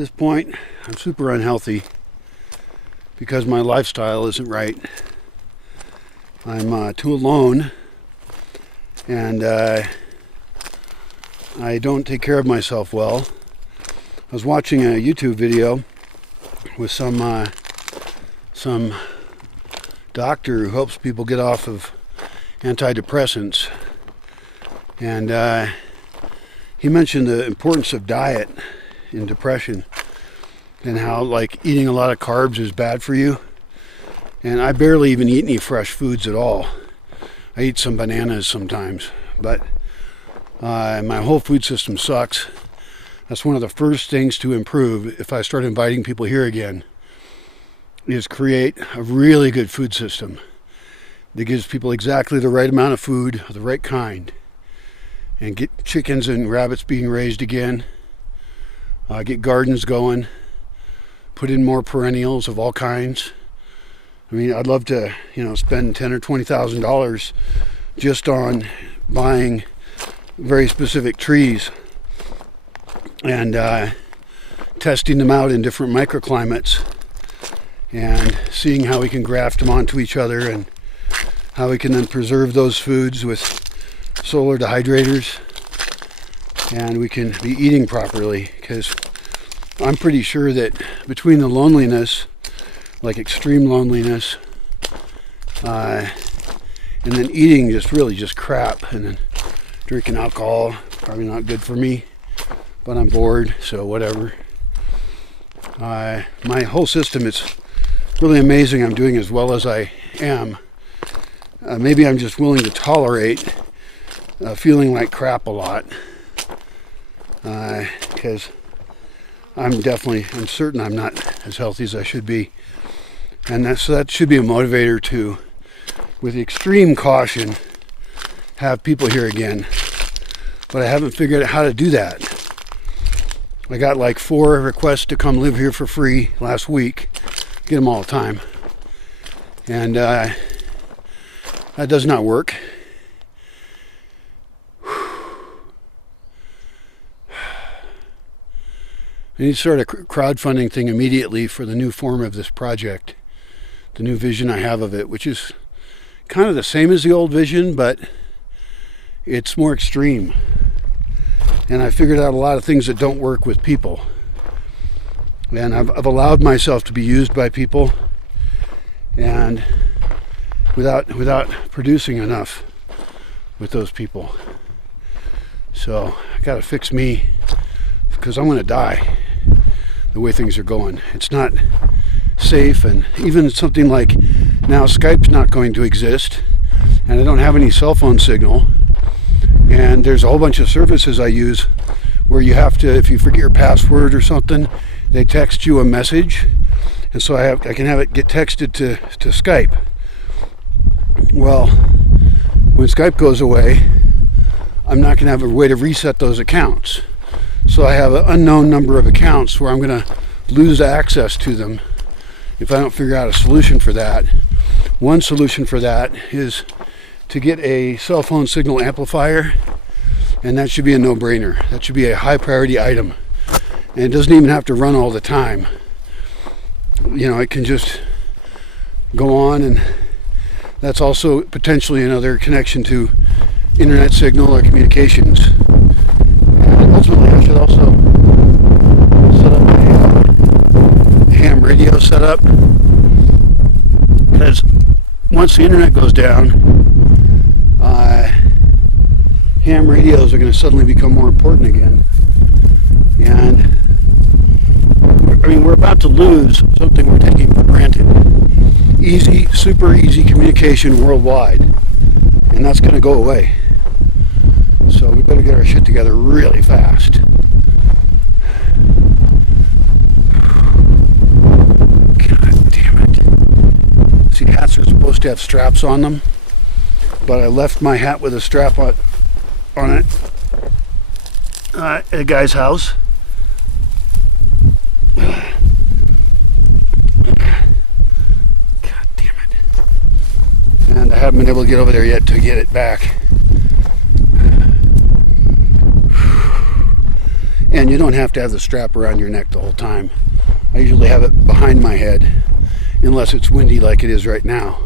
this point, I'm super unhealthy because my lifestyle isn't right. I'm too alone, and I don't take care of myself well. I was watching a YouTube video with some doctor who helps people get off of antidepressants, and he mentioned the importance of diet in depression and how like eating a lot of carbs is bad for you. And I barely even eat any fresh foods at all. I eat some bananas sometimes, but my whole food system sucks. That's one of the first things to improve if I start inviting people here again, is create a really good food system that gives people exactly the right amount of food, the right kind, and get chickens and rabbits being raised again, get gardens going, put in more perennials of all kinds. I mean, I'd love to, spend $10,000 or $20,000 just on buying very specific trees and testing them out in different microclimates and seeing how we can graft them onto each other and how we can then preserve those foods with solar dehydrators, and we can be eating properly, because I'm pretty sure that between the loneliness, like extreme loneliness, and then eating just crap, and then drinking alcohol, probably not good for me, but I'm bored, so whatever. My whole system, it's really amazing I'm doing as well as I am. Maybe I'm just willing to tolerate feeling like crap a lot, because I'm certain I'm not as healthy as I should be. And that should be a motivator to, with extreme caution, have people here again. But I haven't figured out how to do that. I got like 4 requests to come live here for free last week. Get them all the time. And that does not work. I need to start a crowdfunding thing immediately for the new form of this project. The new vision I have of it, which is kind of the same as the old vision, but it's more extreme. And I figured out a lot of things that don't work with people. And I've allowed myself to be used by people, and without producing enough with those people. So I gotta fix me, because I'm gonna die the way things are going. It's not safe, and even something like now Skype's not going to exist, and I don't have any cell phone signal, and there's a whole bunch of services I use where you have to, if you forget your password or something, they text you a message, and so I can have it get texted to Skype. Well, when Skype goes away, I'm not going to have a way to reset those accounts. So I have an unknown number of accounts where I'm going to lose access to them if I don't figure out a solution for that. One solution for that is to get a cell phone signal amplifier, and that should be a no-brainer. That should be a high priority item, and it doesn't even have to run all the time. It can just go on, and that's also potentially another connection to internet signal or communications. And ultimately I should also set up a ham radio setup, because once the internet goes down, ham radios are going to suddenly become more important again. And we're about to lose something we're taking for granted. Easy, super easy communication worldwide. And that's going to go away. So we better get our shit together really fast. God damn it. See, hats are supposed to have straps on them, but I left my hat with a strap on it at a guy's house. God damn it. And I haven't been able to get over there yet to get it back. And you don't have to have the strap around your neck the whole time. I usually have it behind my head, unless it's windy like it is right now.